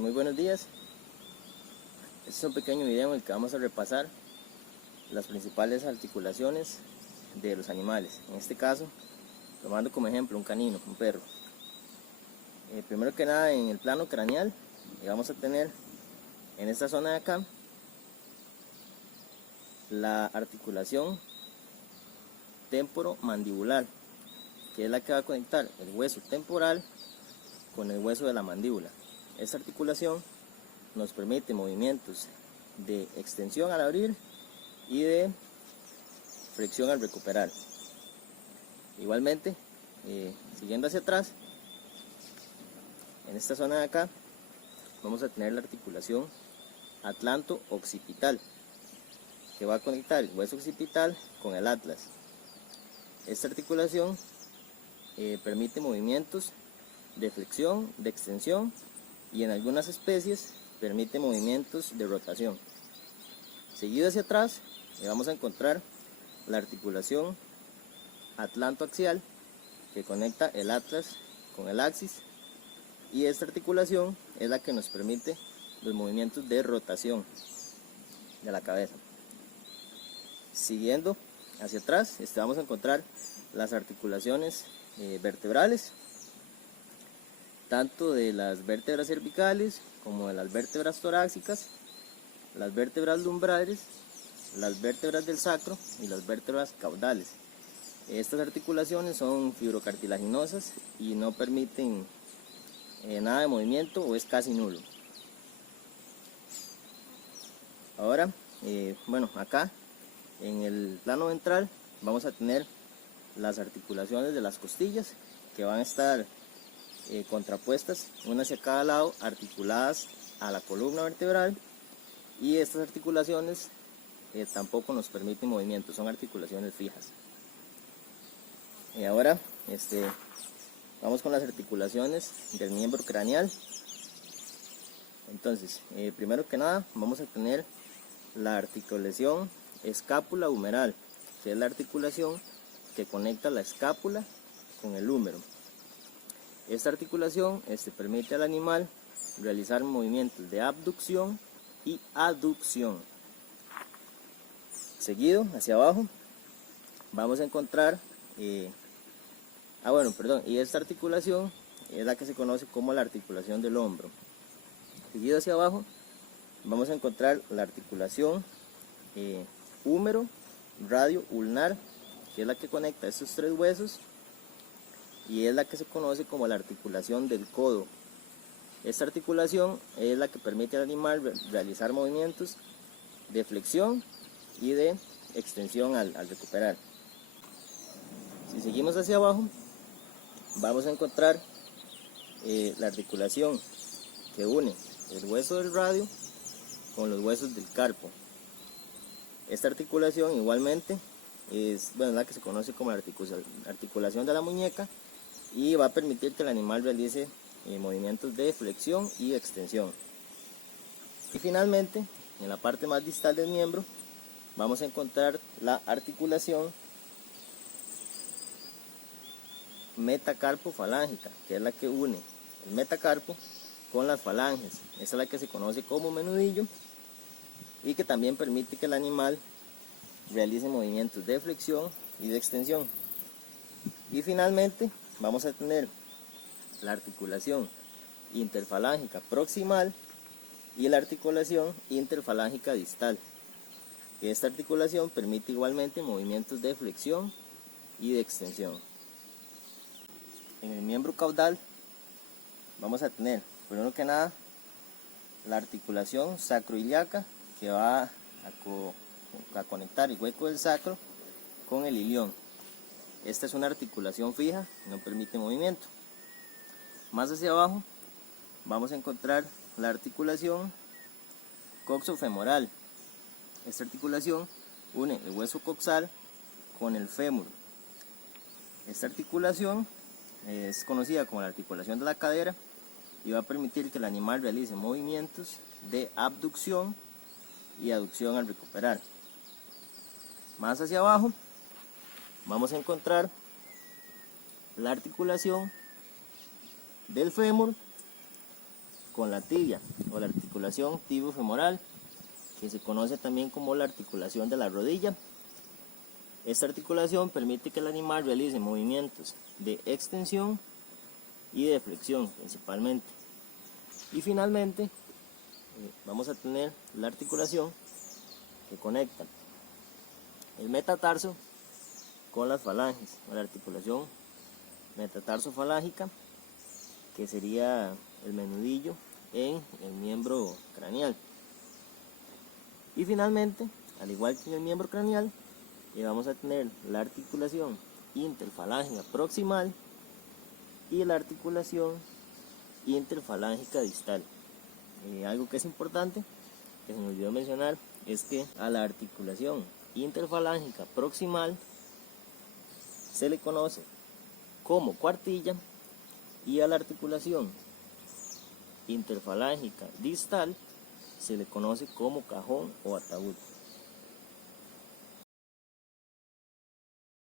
Muy buenos días. Este es un pequeño video en el que vamos a repasar las principales articulaciones de los animales. En este caso, tomando como ejemplo un canino, un perro. Primero que nada, en el plano craneal, vamos a tener en esta zona de acá la articulación temporomandibular, que es la que va a conectar el hueso temporal con el hueso de la mandíbula. Esta articulación nos permite movimientos de extensión al abrir y de flexión al recuperar. Igualmente, siguiendo hacia atrás, en esta zona de acá vamos a tener la articulación atlanto-occipital, que va a conectar el hueso occipital con el atlas. Esta articulación permite movimientos de flexión, de extensión, y en algunas especies permite movimientos de rotación. Seguido hacia atrás vamos a encontrar la articulación atlantoaxial, que conecta el atlas con el axis, y esta articulación es la que nos permite los movimientos de rotación de la cabeza. Siguiendo hacia atrás vamos a encontrar las articulaciones vertebrales, tanto de las vértebras cervicales como de las vértebras torácicas, las vértebras lumbrales, las vértebras del sacro y las vértebras caudales. Estas articulaciones son fibrocartilaginosas y no permiten nada de movimiento o es casi nulo. Ahora, acá en el plano ventral vamos a tener las articulaciones de las costillas, que van a estar contrapuestas, una hacia cada lado, articuladas a la columna vertebral, y estas articulaciones tampoco nos permiten movimiento, son articulaciones fijas. Ahora vamos con las articulaciones del miembro craneal. Entonces, primero que nada vamos a tener la articulación escápula humeral, que es la articulación que conecta la escápula con el húmero. Esta articulación permite al animal realizar movimientos de abducción y aducción. Seguido hacia abajo vamos a encontrar y esta articulación es la que se conoce como la articulación del hombro. Seguido hacia abajo vamos a encontrar la articulación húmero radio ulnar, que es la que conecta estos tres huesos y es la que se conoce como la articulación del codo. Esta articulación es la que permite al animal realizar movimientos de flexión y de extensión al recuperar. Si seguimos hacia abajo vamos a encontrar la articulación que une el hueso del radio con los huesos del carpo. Esta articulación igualmente es la que se conoce como la articulación de la muñeca y va a permitir que el animal realice movimientos de flexión y extensión. Y finalmente, en la parte más distal del miembro vamos a encontrar la articulación metacarpo-falángica, que es la que une el metacarpo con las falanges. Esa es la que se conoce como menudillo y que también permite que el animal realice movimientos de flexión y de extensión. Y finalmente vamos a tener la articulación interfalángica proximal y la articulación interfalángica distal. Esta articulación permite igualmente movimientos de flexión y de extensión. En el miembro caudal vamos a tener, primero que nada, la articulación sacroiliaca, que va a conectar el hueco del sacro con el ilión. Esta es una articulación fija, no permite movimiento. Más hacia abajo vamos a encontrar la articulación coxofemoral. Esta articulación une el hueso coxal con el fémur. Esta articulación es conocida como la articulación de la cadera y va a permitir que el animal realice movimientos de abducción y aducción al recuperar. Más hacia abajo vamos a encontrar la articulación del fémur con la tibia o la articulación tibiofemoral, que se conoce también como la articulación de la rodilla. Esta articulación permite que el animal realice movimientos de extensión y de flexión principalmente. Y finalmente vamos a tener la articulación que conecta el metatarso con las falanges, o la articulación metatarsofalángica, que sería el menudillo en el miembro craneal. Y finalmente, al igual que en el miembro craneal, vamos a tener la articulación interfalángica proximal y la articulación interfalángica distal. Algo que es importante, que se me olvidó mencionar, es que a la articulación interfalángica proximal se le conoce como cuartilla, y a la articulación interfalángica distal se le conoce como cajón o ataúd.